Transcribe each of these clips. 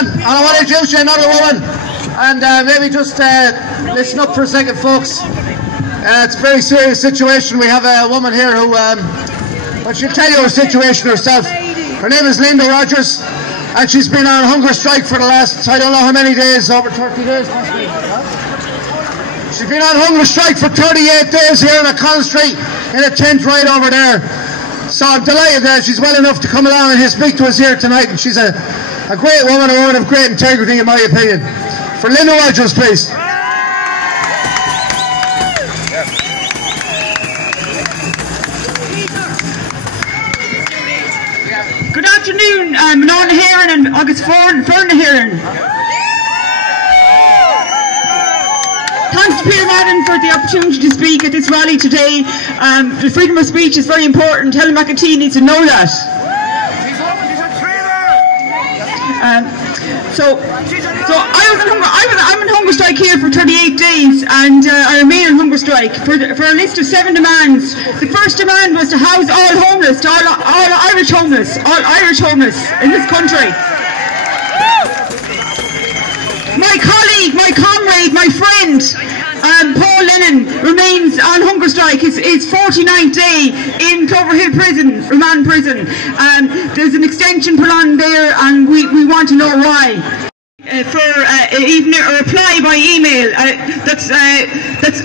And I want to introduce you another woman, and maybe just listen up for a second, folks. It's a very serious situation. We have a woman here who, well, she'll tell you her situation herself. Her name is Linda Rogers, and she's been on hunger strike for the last, I don't know how many days, over 30 days. She's been on hunger strike for 38 days here in O'Connell Street, in a tent right over there. So I'm delighted that she's well enough to come along and speak to us here tonight, and she's a great woman, a woman of great integrity in my opinion. For Linda Rogers, please. Good afternoon, Manona Heron and August Ferna Heron. Thanks to Peter Madden for the opportunity to speak at this rally today. The freedom of speech is very important. Helen McAtee needs to know that. I'm on hunger strike here for 38 days, and I remain on hunger strike for a list of 7 demands. The first demand was to house all homeless, all Irish homeless in this country. My colleague, my comrade, my friend, Paul Lennon remains on hunger strike. It's 49th day in Cloverhill Prison, Remand Prison. There's an extension prolonged there, and we want to know why. For even a reply by email that's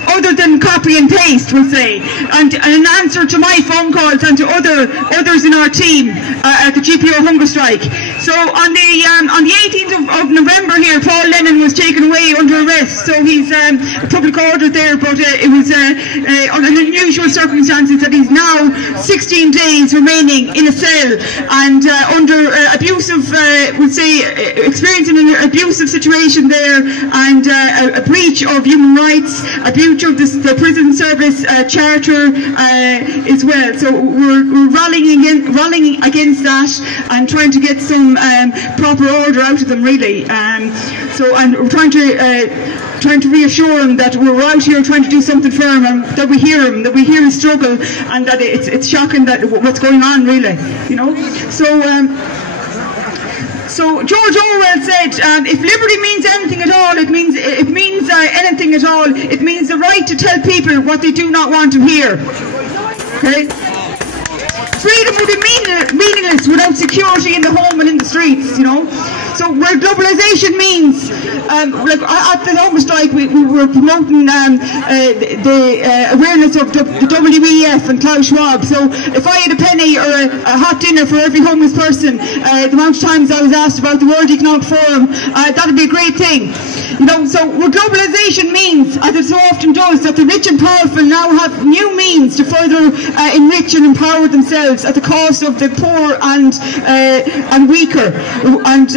other than copy and paste, we'll say, and an answer to my phone calls and to others in our team at the GPO hunger strike. So on the 18th of November here, Paul Lennon was taken away under arrest. So he's a public order there, but it was under unusual circumstances that he's now 16 days remaining in a cell and under abusive, we'll say, experiencing an abusive situation there, and a breach of human rights, a breach of the prison service charter as well. So we're rallying against that and trying to get some proper order out of them, really. And we're trying to reassure him that we're out here trying to do something for him, and that we hear him, that we hear his struggle, and that it's shocking that what's going on, really, you know. So George Orwell said, if liberty means anything at all, it means anything at all. It means the right to tell people what they do not want to hear. Okay? Freedom would be meaningless without security in the home and in the streets, you know. So where globalisation means, like at the hunger strike, we were promoting the awareness of the WEF and Klaus Schwab. So if I had a penny or a hot dinner for every homeless person, the amount of times I was asked about the World Economic Forum, that would be a great thing. You know, so what globalisation means, as it so often does, that the rich and powerful now have new means to further enrich and empower themselves at the cost of the poor and weaker. And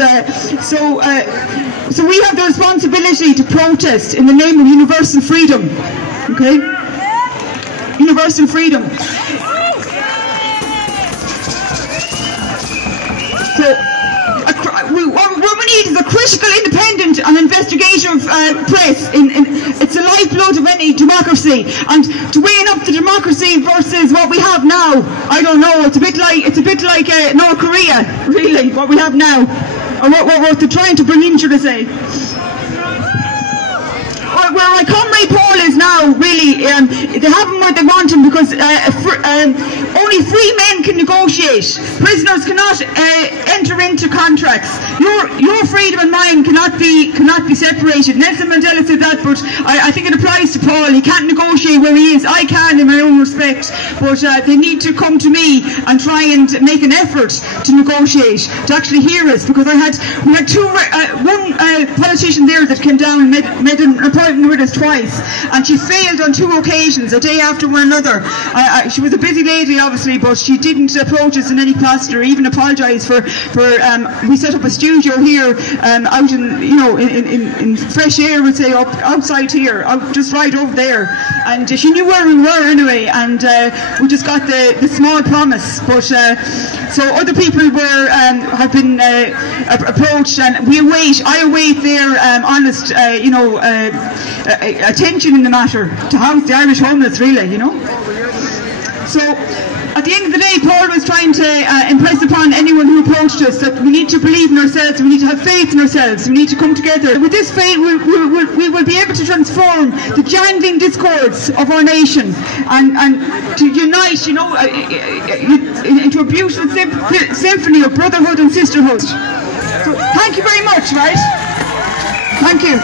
so we have the responsibility to protest in the name of universal freedom. Okay? Universal freedom. So what we need is a critical, independent and investigative press. It's the lifeblood of any democracy, and to weigh up the democracy versus what we have now, I don't know. It's a bit like North Korea, really, what we have now, or what we're trying to bring in, should I say. Where my comrade Paul is now, really, they have him where they want him, because only free men can negotiate. Prisoners cannot enter into contracts. Your freedom and mine cannot be separated. Nelson Mandela said that, but I think it applies to Paul. He can't negotiate where he is. I can, in my own respect, but they need to come to me and try and make an effort to negotiate, to actually hear us, because we had one politician there that came down and made an appointment with us twice, and she failed on 2 occasions, a day after one another. She was a busy lady, obviously, but she didn't approach us in any capacity or even apologise for we set up a studio here out in, you know, in fresh air, we'll say, outside here, just right over there, and she knew where we were anyway, and we just got the small promise. But so other people have been approached, and I await their honest, you know, attention in the matter to house the Irish homeless, really, you know. So At the end of the day, Paul was trying to impress upon anyone who approached us that we need to believe in ourselves, we need to have faith in ourselves, we need to come together. With this faith, we will be able to transform the jangling discords of our nation and to unite, you know, into a beautiful symphony of brotherhood and sisterhood. So, thank you very much, right? Thank you.